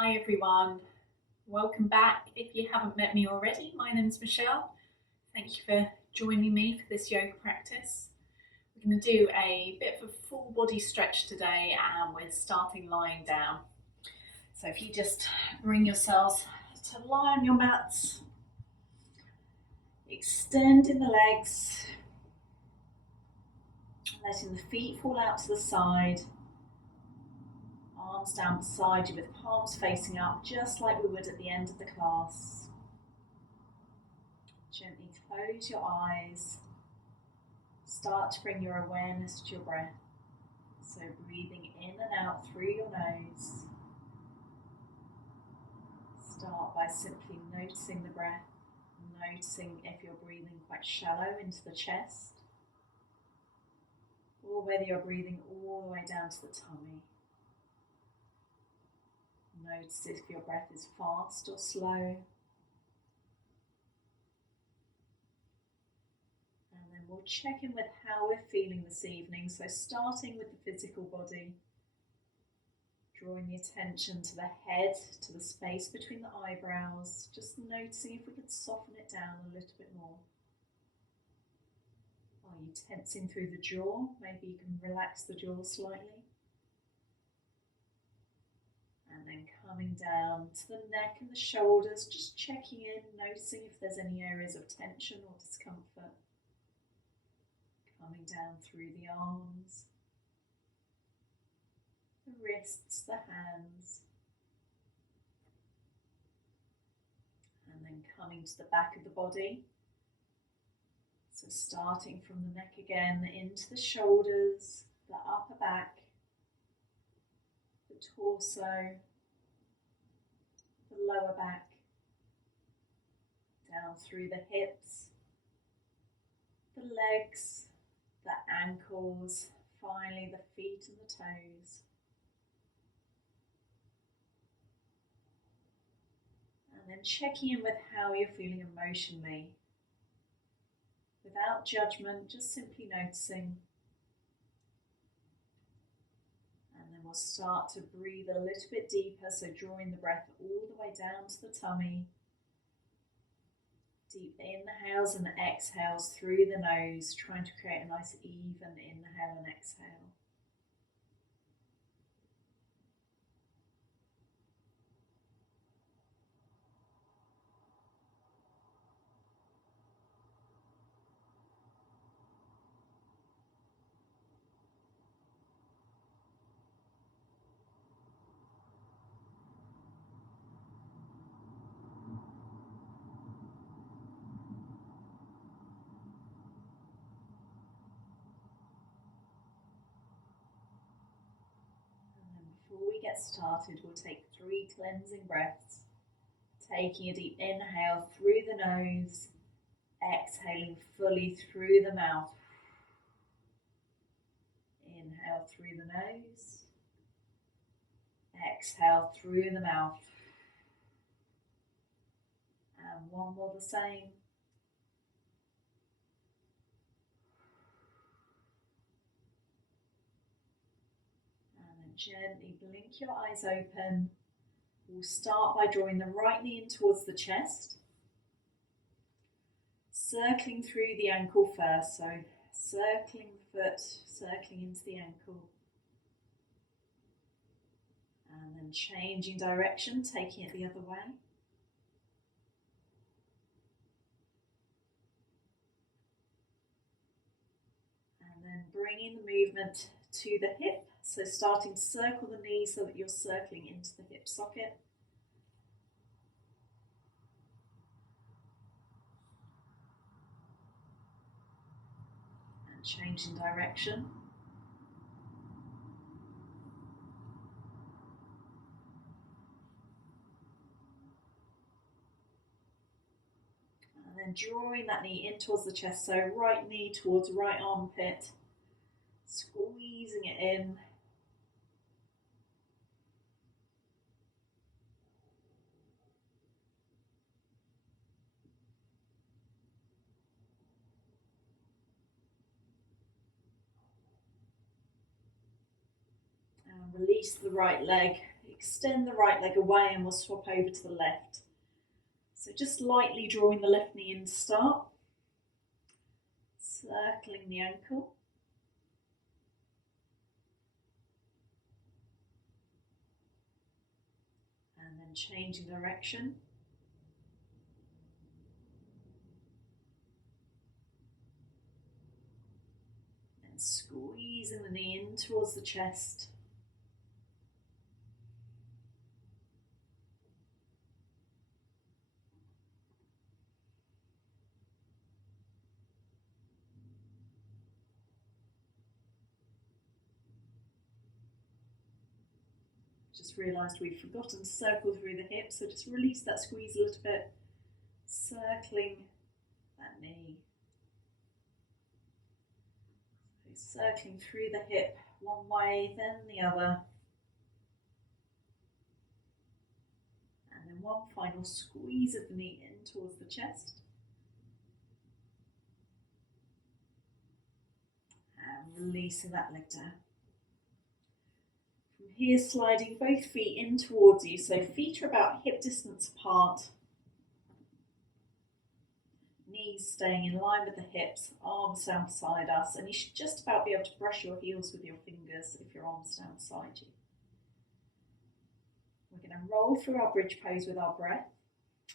Hi everyone, welcome back. If you haven't met me already, my name's Michelle. Thank you for joining me for this yoga practice. We're going to do a bit of a full body stretch today and we're starting lying down. So if you just bring yourselves to lie on your mats, extending the legs, letting the feet fall out to the side. Arms down beside you with palms facing up, just like we would at the end of the class. Gently close your eyes. Start to bring your awareness to your breath. So breathing in and out through your nose. Start by simply noticing the breath, noticing if you're breathing quite shallow into the chest, or whether you're breathing all the way down to the tummy. Notice if your breath is fast or slow. And then we'll check in with how we're feeling this evening. So starting with the physical body, drawing the attention to the head, to the space between the eyebrows, just noticing if we could soften it down a little bit more. Are you tensing through the jaw? Maybe you can relax the jaw slightly. And then coming down to the neck and the shoulders, just checking in, noticing if there's any areas of tension or discomfort. Coming down through the arms, the wrists, the hands. And then coming to the back of the body. So starting from the neck again, into the shoulders, the upper back, the torso, the lower back, down through the hips, the legs, the ankles, finally the feet and the toes. And then checking in with how you're feeling emotionally. Without judgment, just simply noticing. And then we'll start to breathe a little bit deeper, so drawing the breath all the way down to the tummy. Deep inhales and exhales through the nose, trying to create a nice even inhale and exhale. Before we get started, we'll take 3 cleansing breaths, taking a deep inhale through the nose, exhaling fully through the mouth. Inhale through the nose, exhale through the mouth. And one more the same. Gently blink your eyes open. We'll start by drawing the right knee in towards the chest, circling through the ankle first, so circling the foot, circling into the ankle, and then changing direction, taking it the other way. And then bringing the movement to the hip. So starting to circle the knee so that you're circling into the hip socket. And changing direction. And then drawing that knee in towards the chest, so right knee towards right armpit. Squeezing it in. And release the right leg extend the right leg away and we'll swap over to the left. So just lightly drawing the left knee in to start, circling the ankle. And then changing direction. And squeezing the knee in towards the chest. Just realised we've forgotten to circle through the hips, so just release that squeeze a little bit, circling that knee. So circling through the hip one way, then the other. And then one final squeeze of the knee in towards the chest. And releasing that leg down. From here, sliding both feet in towards you, so feet are about hip distance apart. Knees staying in line with the hips, arms down beside us, and you should just about be able to brush your heels with your fingers if your arms down beside you. We're going to roll through our bridge pose with our breath.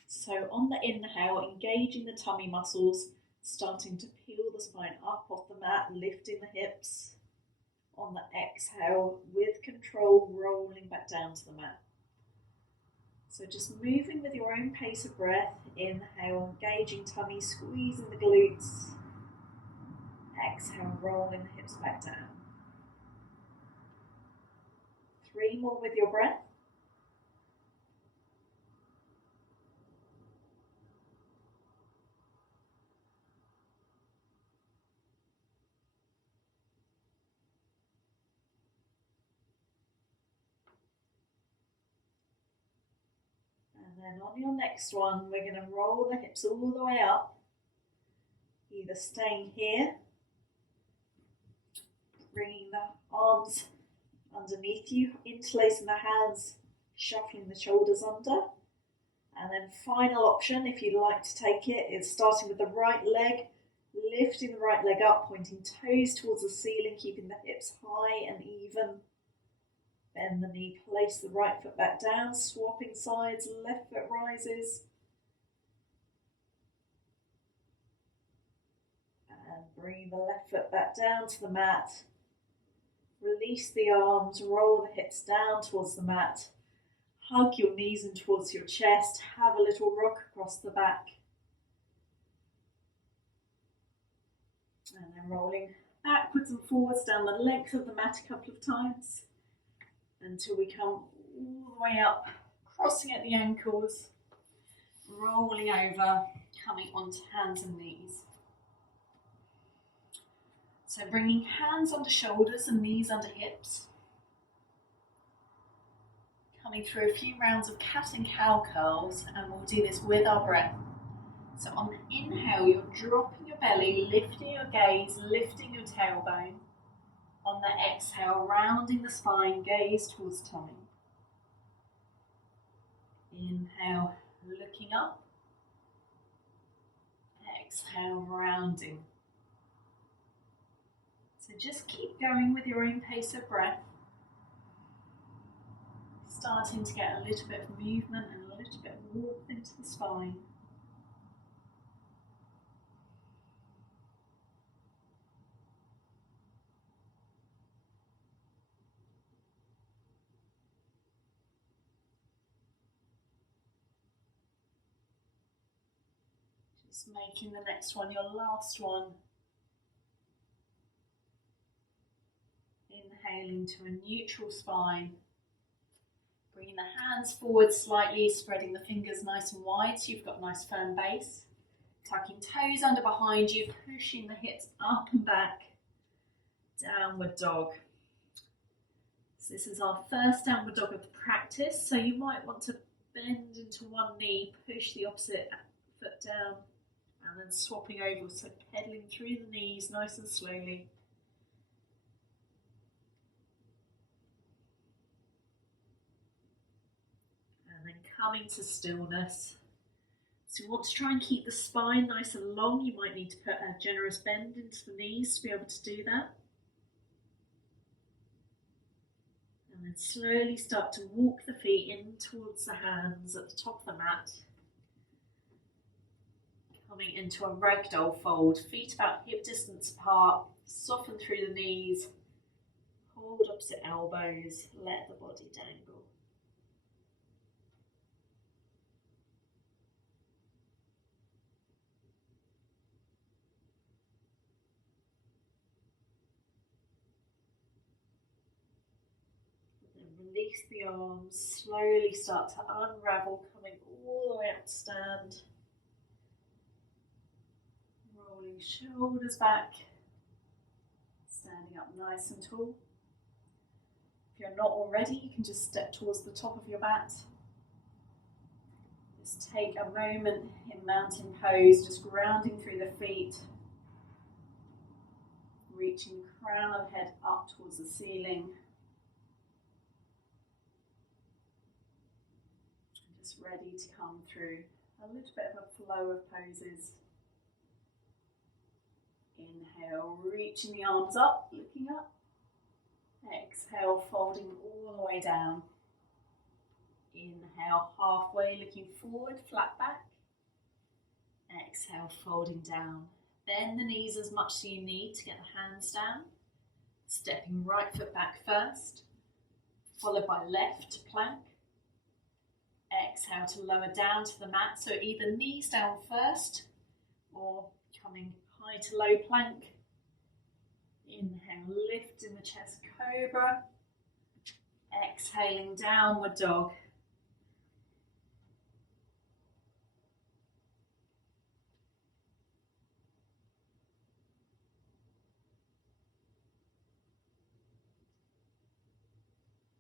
So on the inhale, engaging the tummy muscles, starting to peel the spine up off the mat, lifting the hips. On the exhale, with control, rolling back down to the mat. So just moving with your own pace of breath. Inhale, engaging tummy, squeezing the glutes. Exhale, rolling the hips back down. 3 more with your breath. And then on your next one, we're going to roll the hips all the way up, either staying here, bringing the arms underneath you, interlacing the hands, shuffling the shoulders under. And then final option, if you'd like to take it, is starting with the right leg, lifting the right leg up, pointing toes towards the ceiling, keeping the hips high and even. Bend the knee, place the right foot back down, swapping sides, left foot rises. And bring the left foot back down to the mat. Release the arms, roll the hips down towards the mat. Hug your knees in towards your chest, have a little rock across the back. And then rolling backwards and forwards down the length of the mat a couple of times, until we come all the way up, crossing at the ankles, rolling over, coming onto hands and knees. So bringing hands under shoulders and knees under hips. Coming through a few rounds of cat and cow curls, and we'll do this with our breath. So on the inhale, you're dropping your belly, lifting your gaze, lifting your tailbone. On the exhale, rounding the spine, gaze towards tummy. Inhale, looking up. Exhale, rounding. So just keep going with your own pace of breath. Starting to get a little bit of movement and a little bit of warmth into the spine. Just making the next one your last one. Inhaling to a neutral spine. Bringing the hands forward slightly, spreading the fingers nice and wide so you've got a nice firm base. Tucking toes under behind you, pushing the hips up and back. Downward dog. So this is our first downward dog of the practice, so you might want to bend into one knee, push the opposite foot down, and then swapping over, so pedaling through the knees nice and slowly. coming to stillness. So you want to try and keep the spine nice and long. You might need to put a generous bend into the knees to be able to do that. And then slowly start to walk the feet in towards the hands at the top of the mat. Coming into a ragdoll fold, feet about hip distance apart, soften through the knees, hold opposite elbows, let the body dangle. Release the arms, slowly start to unravel, coming all the way up to stand. Rolling shoulders back, standing up nice and tall. If you're not already, you can just step towards the top of your mat. Just take a moment in mountain pose, just grounding through the feet, reaching the crown of the head up towards the ceiling. Just ready to come through a little bit of a flow of poses. Inhale, reaching the arms up, looking up. Exhale, folding all the way down. Inhale, halfway, looking forward, flat back. Exhale, folding down. Bend the knees as much as you need to get the hands down. Stepping right foot back first, followed by left plank. Exhale to lower down to the mat, so either knees down first or coming high to low plank. Inhale, lift in the chest, cobra. Exhaling, downward dog.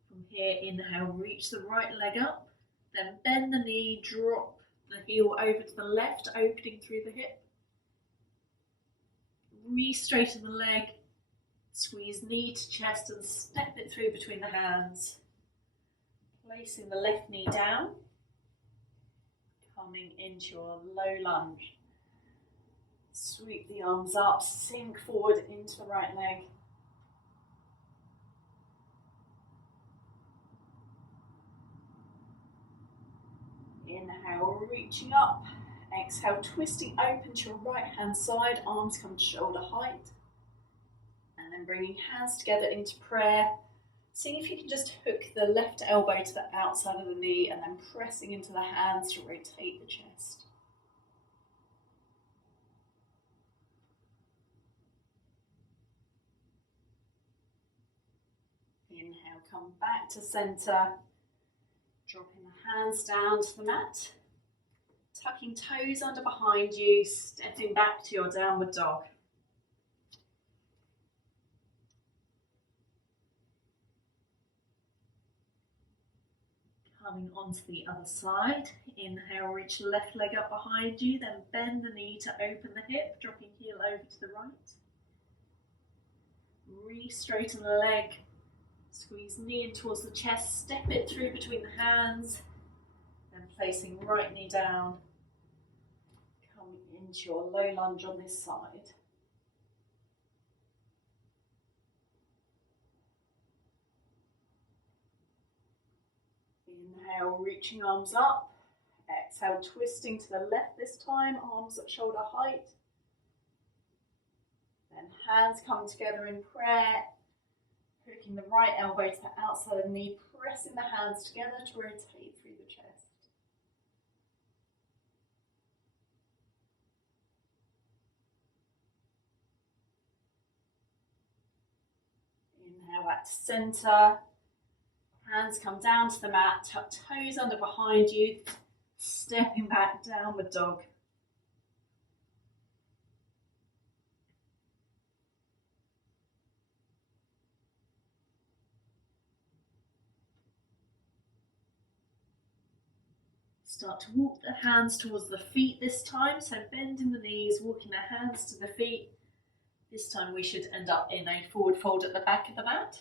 From here, inhale, reach the right leg up. Then bend the knee, drop the heel over to the left, opening through the hip. Re-straighten the leg, squeeze knee to chest and step it through between the hands. Placing the left knee down, coming into your low lunge. Sweep the arms up, sink forward into the right leg. Inhale, reaching up. Exhale, twisting open to your right hand side, arms come to shoulder height. And then bringing hands together into prayer. Seeing if you can just hook the left elbow to the outside of the knee and then pressing into the hands to rotate the chest. Inhale, come back to center. Dropping the hands down to the mat. Tucking toes under behind you, stepping back to your downward dog. Coming onto the other side. Inhale, reach left leg up behind you, then bend the knee to open the hip, dropping heel over to the right. Re-straighten the leg, squeeze knee in towards the chest, step it through between the hands, then placing right knee down. Coming into your low lunge on this side. Inhale, reaching arms up. Exhale, twisting to the left this time, arms at shoulder height. Then hands come together in prayer, hooking the right elbow to the outside of the knee, pressing the hands together to rotate through the chest. Inhale back to center. Hands come down to the mat, tuck toes under behind you, stepping back, downward dog. Start to walk the hands towards the feet this time, so bending the knees, walking the hands to the feet. This time we should end up in a forward fold at the back of the mat.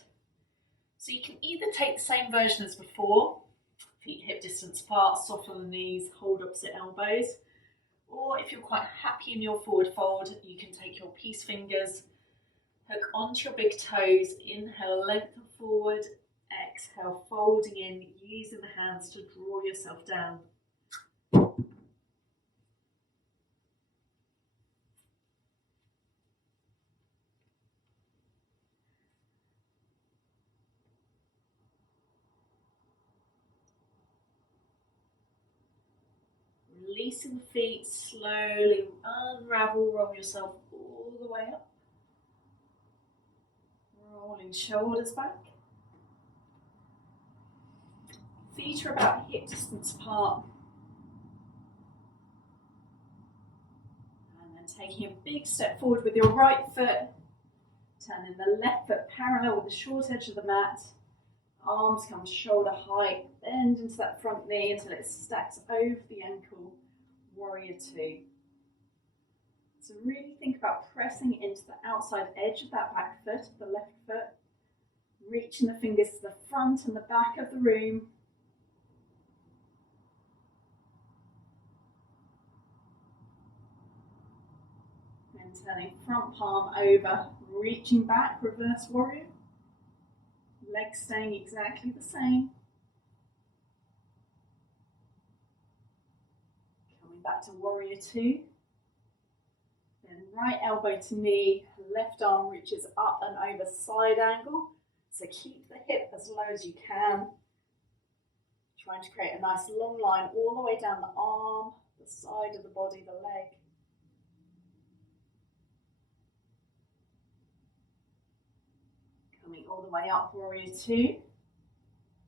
So you can either take the same version as before, Feet hip distance apart, soften the knees, hold opposite elbows. Or if you're quite happy in your forward fold, you can take your peace fingers, hook onto your big toes, inhale, lengthen forward, exhale, folding in, using the hands to draw yourself down. Releasing the feet, slowly unravel, roll yourself all the way up. Rolling shoulders back. Feet are about hip distance apart. And then taking a big step forward with your right foot. Turning the left foot parallel with the short edge of the mat. Arms come shoulder height. Bend into that front knee until it stacks over the ankle. Warrior two. So really think about pressing into the outside edge of that back foot, the left foot. Reaching the fingers to the front and the back of the room. Then turning front palm over, reaching back, reverse warrior. Legs staying exactly the same. Coming back to warrior two. Then right elbow to knee, left arm reaches up and over, side angle. So keep the hip as low as you can. Trying to create a nice long line all the way down the arm, the side of the body, the leg. Coming all the way up, warrior two.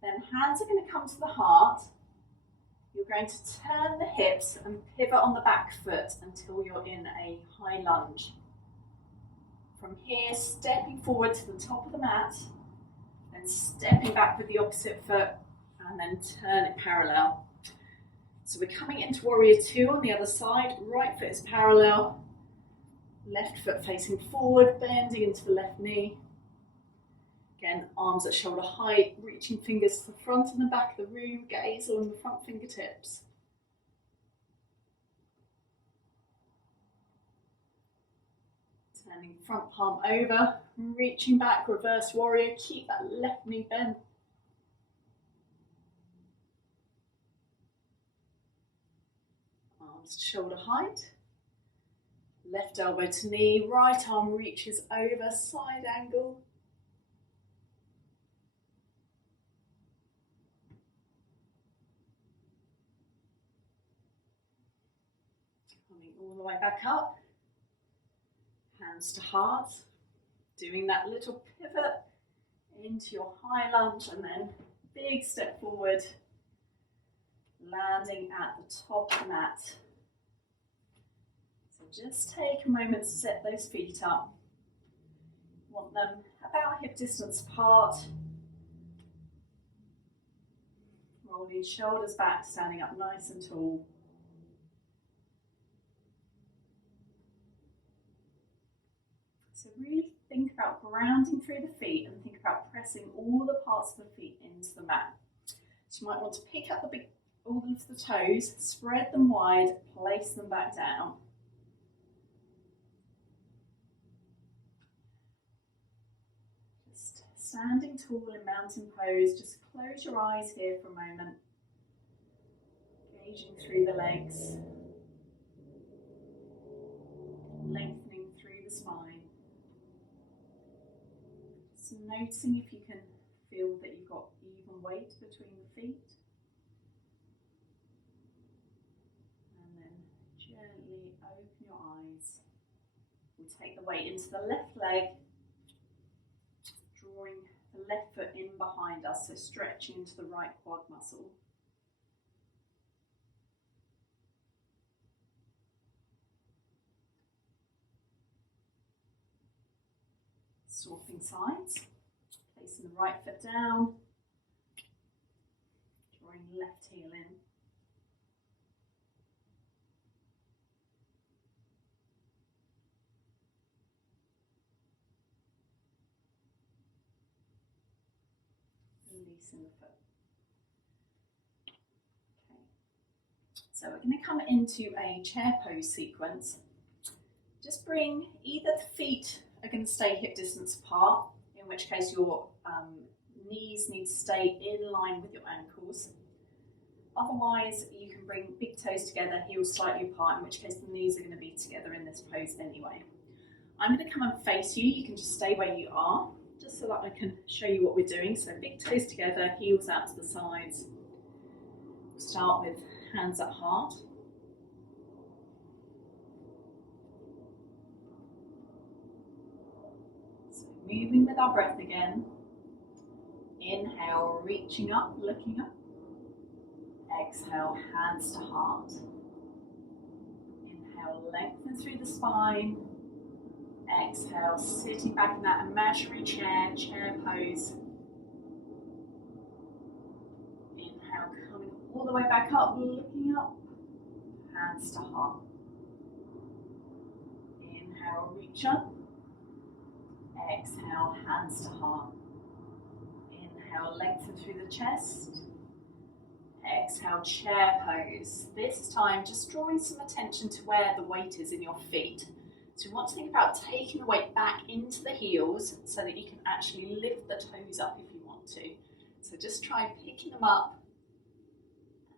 Then hands are going to come to the heart. You're going to turn the hips and pivot on the back foot until you're in a high lunge. From here, stepping forward to the top of the mat, then stepping back with the opposite foot, and then turn it parallel. So we're coming into warrior two on the other side. Right foot is parallel, left foot facing forward, bending into the left knee. Again, arms at shoulder height, reaching fingers to the front and the back of the room, gaze along the front fingertips. Turning front palm over, reaching back, reverse warrior, keep that left knee bent. Arms to shoulder height, left elbow to knee, right arm reaches over, side angle. Coming all the way back up, hands to heart, doing that little pivot into your high lunge and then big step forward, landing at the top of the mat. So just take a moment to set those feet up. Want them about hip distance apart. Rolling shoulders back, standing up nice and tall. So really think about grounding through the feet and think about pressing all the parts of the feet into the mat. So you might want to pick up all of the toes, spread them wide, place them back down. Just standing tall in mountain pose, just close your eyes here for a moment. Gauging through the legs. Lengthening through the spine. Just noticing if you can feel that you've got even weight between the feet. And then gently open your eyes. We'll take the weight into the left leg, drawing the left foot in behind us, so stretching into the right quad muscle. Swapping sides, placing the right foot down, drawing left heel in. Releasing the foot. So we're going to come into a chair pose sequence. Just bring, either the feet are going to stay hip distance apart, in which case your knees need to stay in line with your ankles. Otherwise, you can bring big toes together, heels slightly apart, in which case the knees are going to be together in this pose anyway. I'm going to come and face you. You can just stay where you are, just so that I can show you what we're doing. So big toes together, heels out to the sides. Start with hands at heart. So moving with our breath again. Inhale, reaching up, looking up. Exhale, hands to heart. Inhale, lengthen through the spine. Exhale, sitting back in that imaginary chair pose. Inhale, coming all the way back up, looking up. Hands to heart. Inhale, reach up. Exhale, hands to heart. Inhale, lengthen through the chest. Exhale, chair pose. This time, just drawing some attention to where the weight is in your feet. So you want to think about taking the weight back into the heels so that you can actually lift the toes up if you want to. So just try picking them up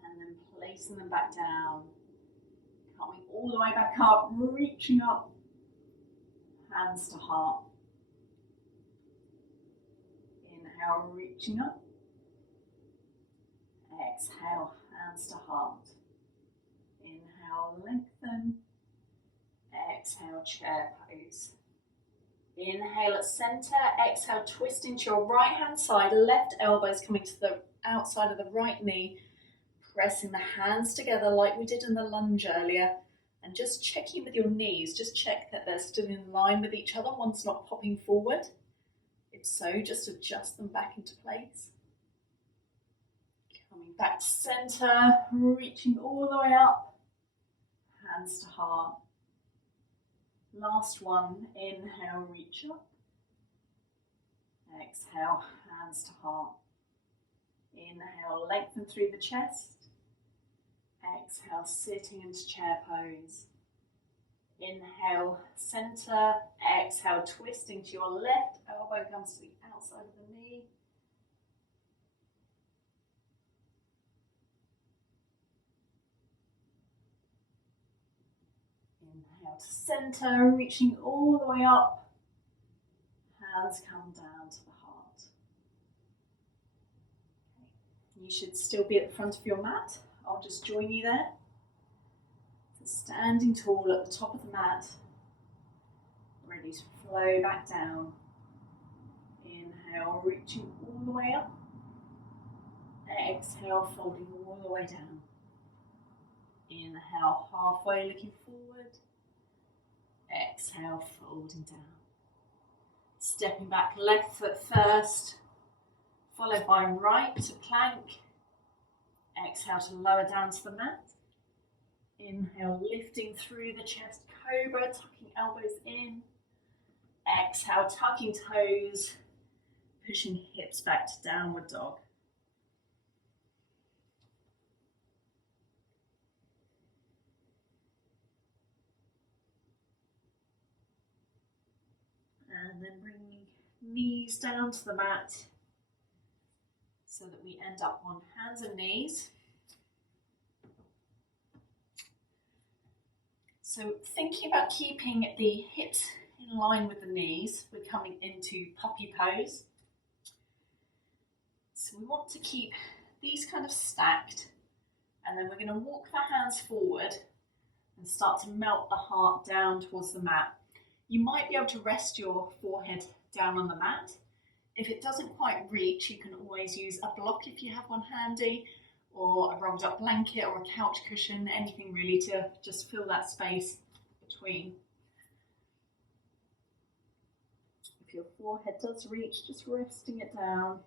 and then placing them back down. Coming all the way back up, reaching up. Hands to heart. Inhale, reaching up. Exhale, hands to heart. Inhale, lengthen. Exhale, chair pose. Inhale at center. Exhale, twist into your right hand side. Left elbow is coming to the outside of the right knee. Pressing the hands together like we did in the lunge earlier. And just checking with your knees. Just check that they're still in line with each other. One's not popping forward. If so, just adjust them back into place. Coming back to center, reaching all the way up, hands to heart. Last one, inhale, reach up. Exhale, hands to heart. Inhale, lengthen through the chest. Exhale, sitting into chair pose. Inhale, center. Exhale, twisting to your left elbow comes to the outside of the knee. Inhale to center, reaching all the way up. Hands come down to the heart. Okay. You should still be at the front of your mat. I'll just join you there. So standing tall at the top of the mat, ready to flow back down. Inhale, reaching all the way up. Exhale, folding all the way down. Inhale, halfway looking forward. Exhale, folding down. Stepping back, left foot first, followed by right to plank. Exhale to lower down to the mat. Inhale, lifting through the chest, cobra, tucking elbows in. Exhale, tucking toes, pushing hips back to downward dog. And then bringing knees down to the mat so that we end up on hands and knees. So thinking about keeping the hips in line with the knees, we're coming into puppy pose. So we want to keep these kind of stacked, and then we're going to walk the hands forward and start to melt the heart down towards the mat. You might be able to rest your forehead down on the mat. If it doesn't quite reach, you can always use a block if you have one handy, or a rolled up blanket or a couch cushion, anything really to just fill that space between. If your forehead does reach, just resting it down.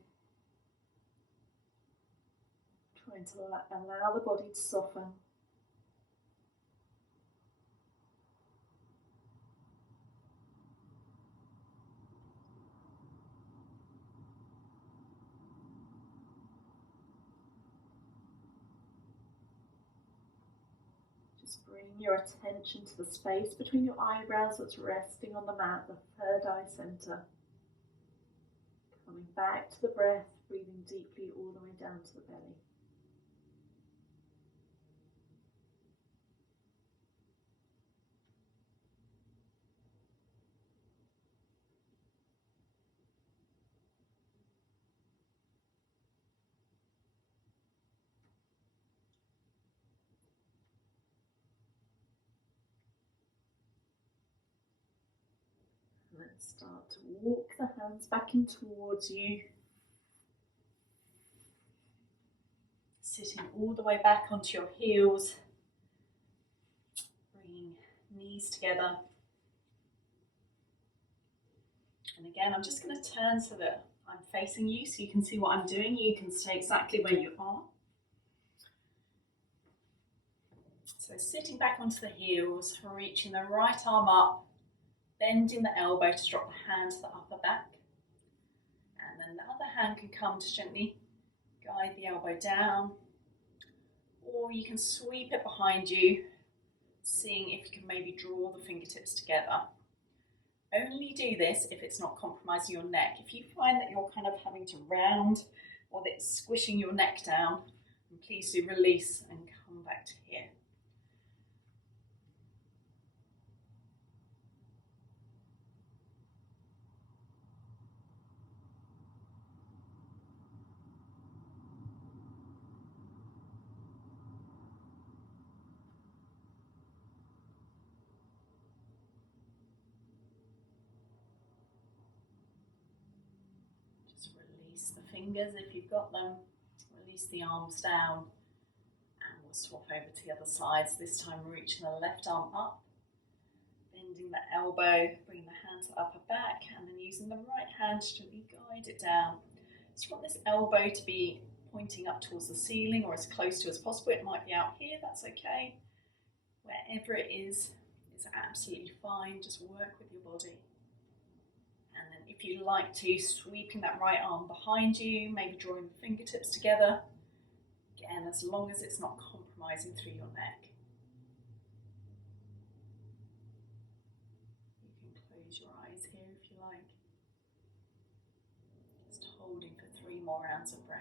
Trying to allow the body to soften. Bring your attention to the space between your eyebrows that's resting on the mat, the third eye center. Coming back to the breath, breathing deeply all the way down to the belly. Let's start to walk the hands back in towards you. Sitting all the way back onto your heels. Bringing knees together. And again, I'm just going to turn so that I'm facing you so you can see what I'm doing. You can stay exactly where you are. So sitting back onto the heels, reaching the right arm up, bending the elbow to drop the hand to the upper back. And then the other hand can come to gently guide the elbow down. Or you can sweep it behind you, seeing if you can maybe draw the fingertips together. Only do this if it's not compromising your neck. If you find that you're kind of having to round or that it's squishing your neck down, then please do release and come back to here. Just release the fingers if you've got them. Release the arms down. And we'll swap over to the other side. So this time reaching the left arm up. Bending the elbow, bringing the hand to the upper back, and then using the right hand to gently guide it down. So you want this elbow to be pointing up towards the ceiling or as close to as possible. It might be out here, that's okay. Wherever it is absolutely fine. Just work with your body. And then if you like to, sweeping that right arm behind you, maybe drawing the fingertips together. Again, as long as it's not compromising through your neck. Close your eyes here if you like. Just holding for 3 more rounds of breath.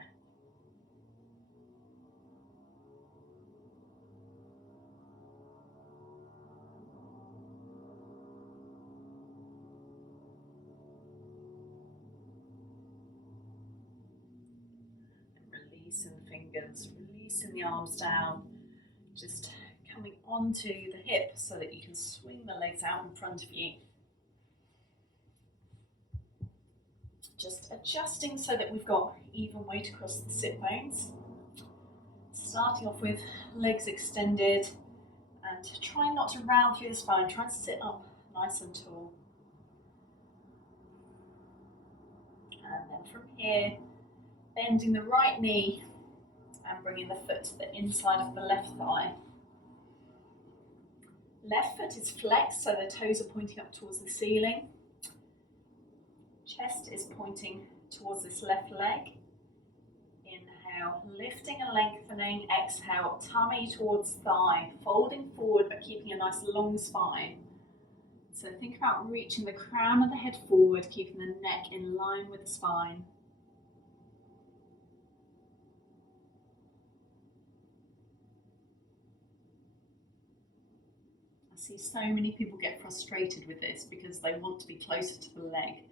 And releasing the fingers, releasing the arms down. Just coming onto the hip so that you can swing the legs out in front of you. Just adjusting so that we've got even weight across the sit bones. Starting off with legs extended and trying not to round through the spine, trying to sit up nice and tall. And then from here, bending the right knee and bringing the foot to the inside of the left thigh. Left foot is flexed so the toes are pointing up towards the ceiling. Chest is pointing towards this left leg. Inhale, lifting and lengthening. Exhale, tummy towards thigh, folding forward but keeping a nice long spine. So think about reaching the crown of the head forward, keeping the neck in line with the spine. I see so many people get frustrated with this because they want to be closer to the leg.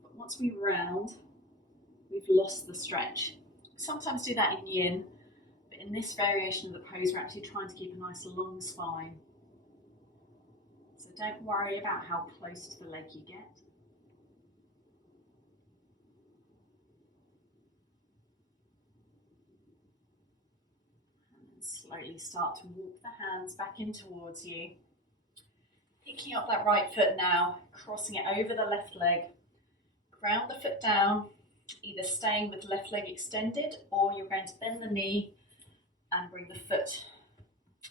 But once we round, we've lost the stretch. We sometimes do that in yin, but in this variation of the pose, we're actually trying to keep a nice long spine. So don't worry about how close to the leg you get. And then slowly start to walk the hands back in towards you. Picking up that right foot now, crossing it over the left leg. Ground the foot down, either staying with left leg extended or you're going to bend the knee and bring the foot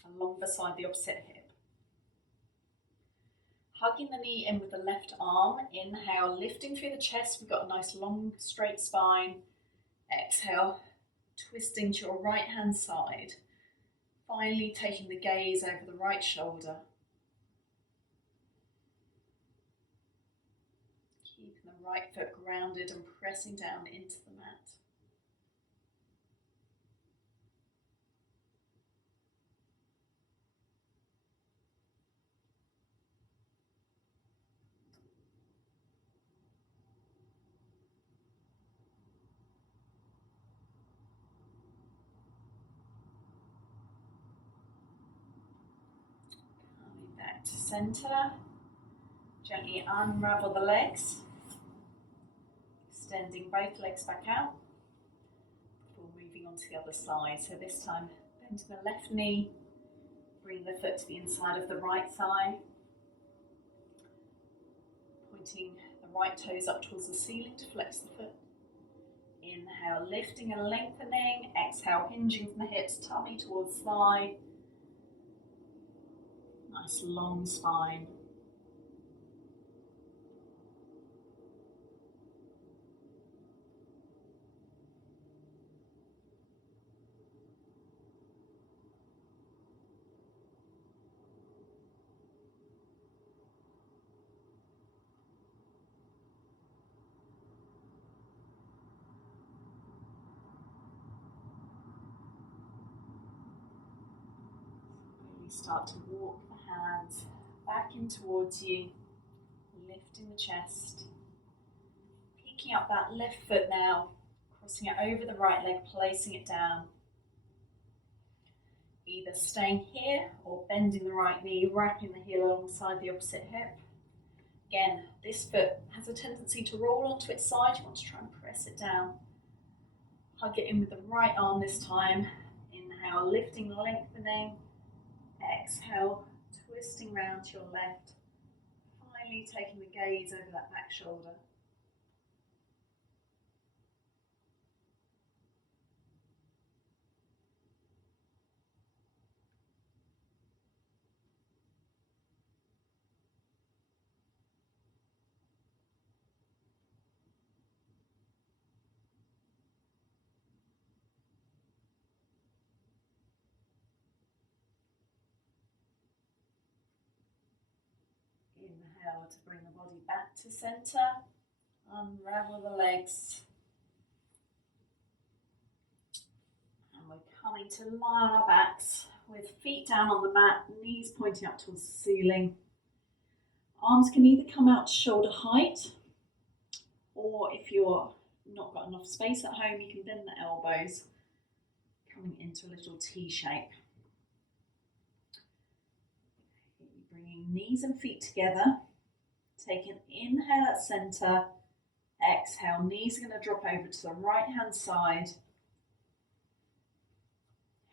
along beside the opposite hip. Hugging the knee in with the left arm. Inhale, lifting through the chest. We've got a nice long straight spine. Exhale, twisting to your right hand side. Finally taking the gaze over the right shoulder. Keeping the right foot grounded and pressing down into the mat. Coming back to centre. Gently unravel the legs. Extending both legs back out before moving on to the other side. So this time, bending the left knee, bring the foot to the inside of the right thigh, pointing the right toes up towards the ceiling to flex the foot. Inhale, lifting and lengthening. Exhale, hinging from the hips, tummy towards thigh. Nice long spine. Start to walk the hands back in towards you, lifting the chest, picking up that left foot now, crossing it over the right leg, placing it down, either staying here or bending the right knee, wrapping the heel alongside the opposite hip. Again, this foot has a tendency to roll onto its side. You want to try and press it down. Hug it in with the right arm this time. Inhale, lifting, lengthening. Exhale, twisting round to your left. Finally taking the gaze over that back shoulder. Inhale to bring the body back to centre. Unravel the legs. And we're coming to lie on our backs with feet down on the mat, knees pointing up towards the ceiling. Arms can either come out to shoulder height, or if you're not got enough space at home, you can bend the elbows, coming into a little T shape. Bringing knees and feet together. Take an inhale at centre. Exhale, knees are going to drop over to the right hand side.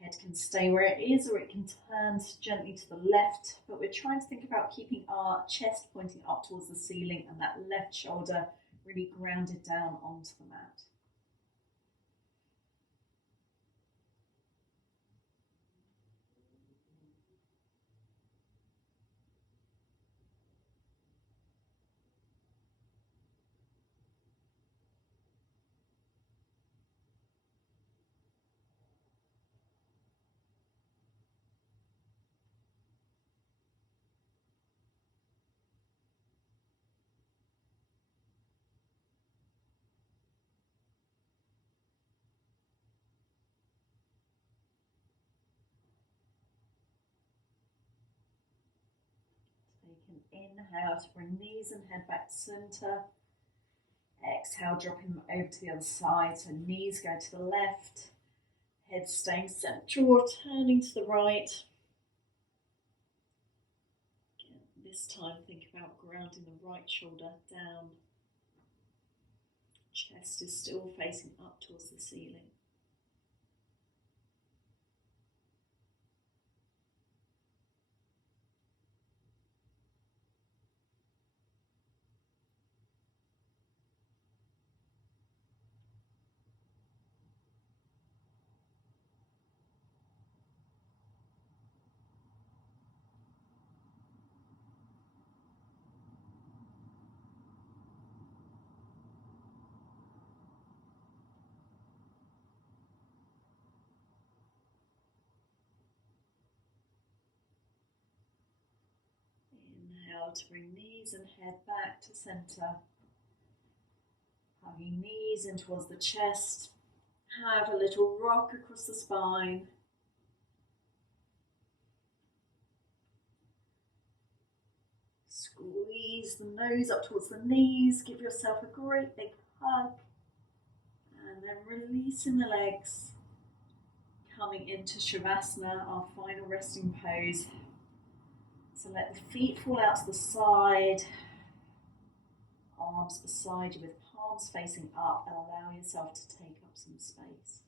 Head can stay where it is, or it can turn gently to the left, but we're trying to think about keeping our chest pointing up towards the ceiling and that left shoulder really grounded down onto the mat. Take an inhale to bring knees and head back to centre. Exhale, dropping them over to the other side, so knees go to the left, head staying central or turning to the right. Again, this time think about grounding the right shoulder down. Chest is still facing up towards the ceiling. start to bring knees and head back to center. Hugging knees in towards the chest. Have a little rock across the spine. Squeeze the nose up towards the knees. Give yourself a great big hug. And then releasing the legs. Coming into Shavasana, our final resting pose. So let the feet fall out to the side. Arms beside you with palms facing up, and allow yourself to take up some space.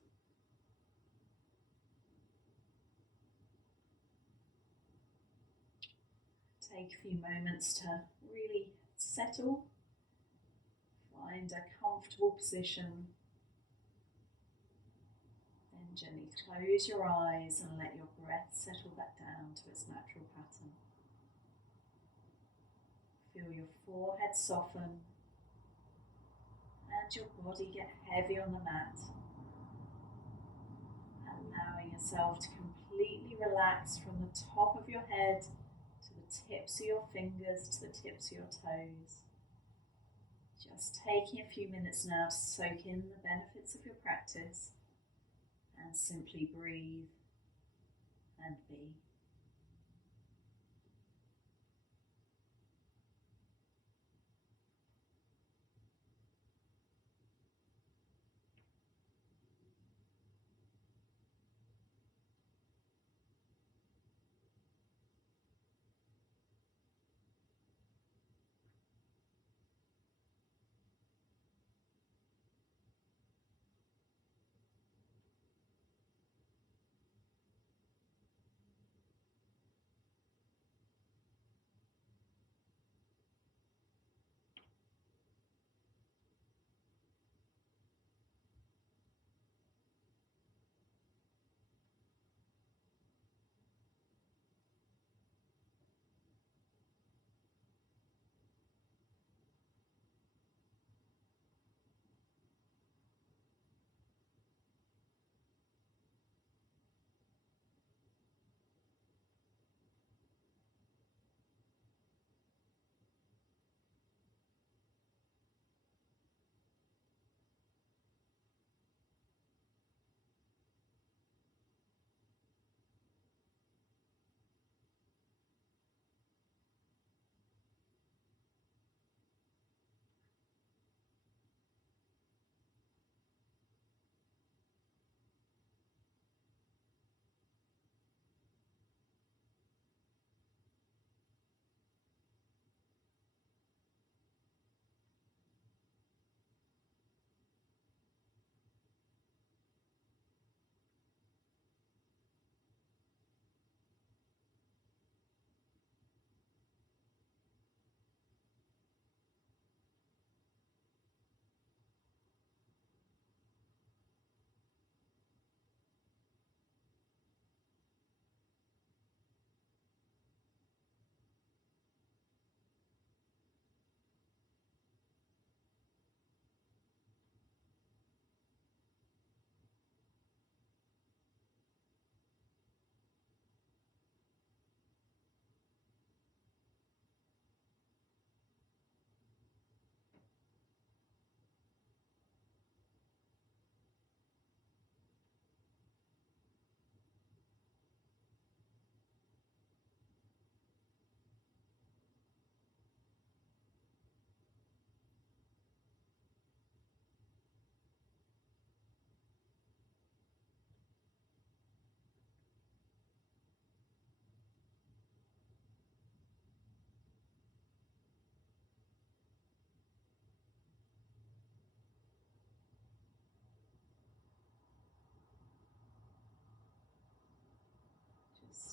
Take a few moments to really settle. Find a comfortable position. Then gently close your eyes and let your breath settle back down to its natural pattern. Feel your forehead soften and your body get heavy on the mat. Allowing yourself to completely relax from the top of your head to the tips of your fingers, to the tips of your toes. Just taking a few minutes now to soak in the benefits of your practice and simply breathe and be.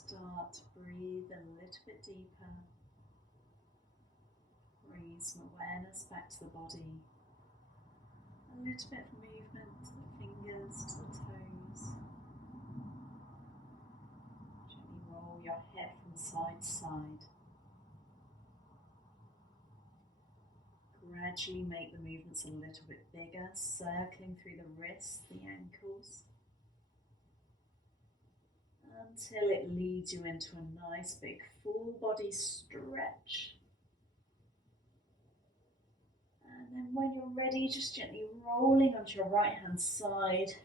Start to breathe a little bit deeper. Bring some awareness back to the body. A little bit of movement to the fingers, to the toes. Gently roll your head from side to side. Gradually make the movements a little bit bigger, circling through the wrists, the ankles, until it leads you into a nice big full body stretch. And then when you're ready, just gently rolling onto your right hand side,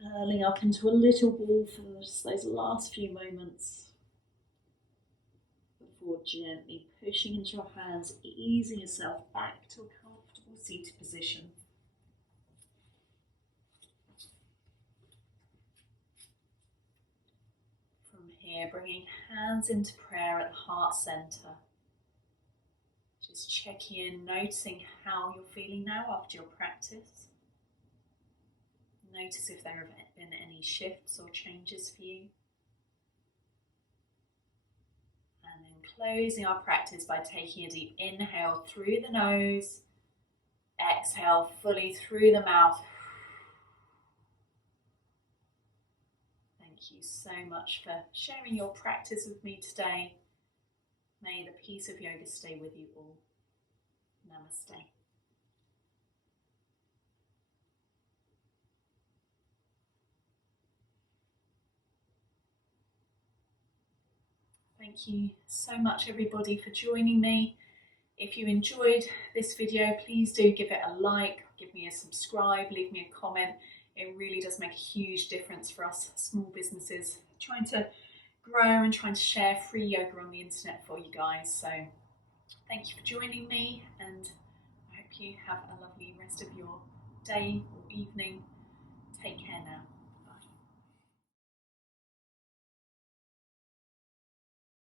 curling up into a little ball for just those last few moments before gently pushing into your hands, easing yourself back to a comfortable seated position. From here, bringing hands into prayer at the heart center. Just checking in, noticing how you're feeling now after your practice. Notice if there have been any shifts or changes for you. And then closing our practice by taking a deep inhale through the nose, exhale fully through the mouth. Thank you so much for sharing your practice with me today. May the peace of yoga stay with you all. Namaste. Thank you so much everybody for joining me. If you enjoyed this video, please do give it a like, give me a subscribe, leave me a comment. It really does make a huge difference for us small businesses trying to grow and trying to share free yoga on the internet for you guys. So thank you for joining me, and I hope you have a lovely rest of your day or evening. Take care now.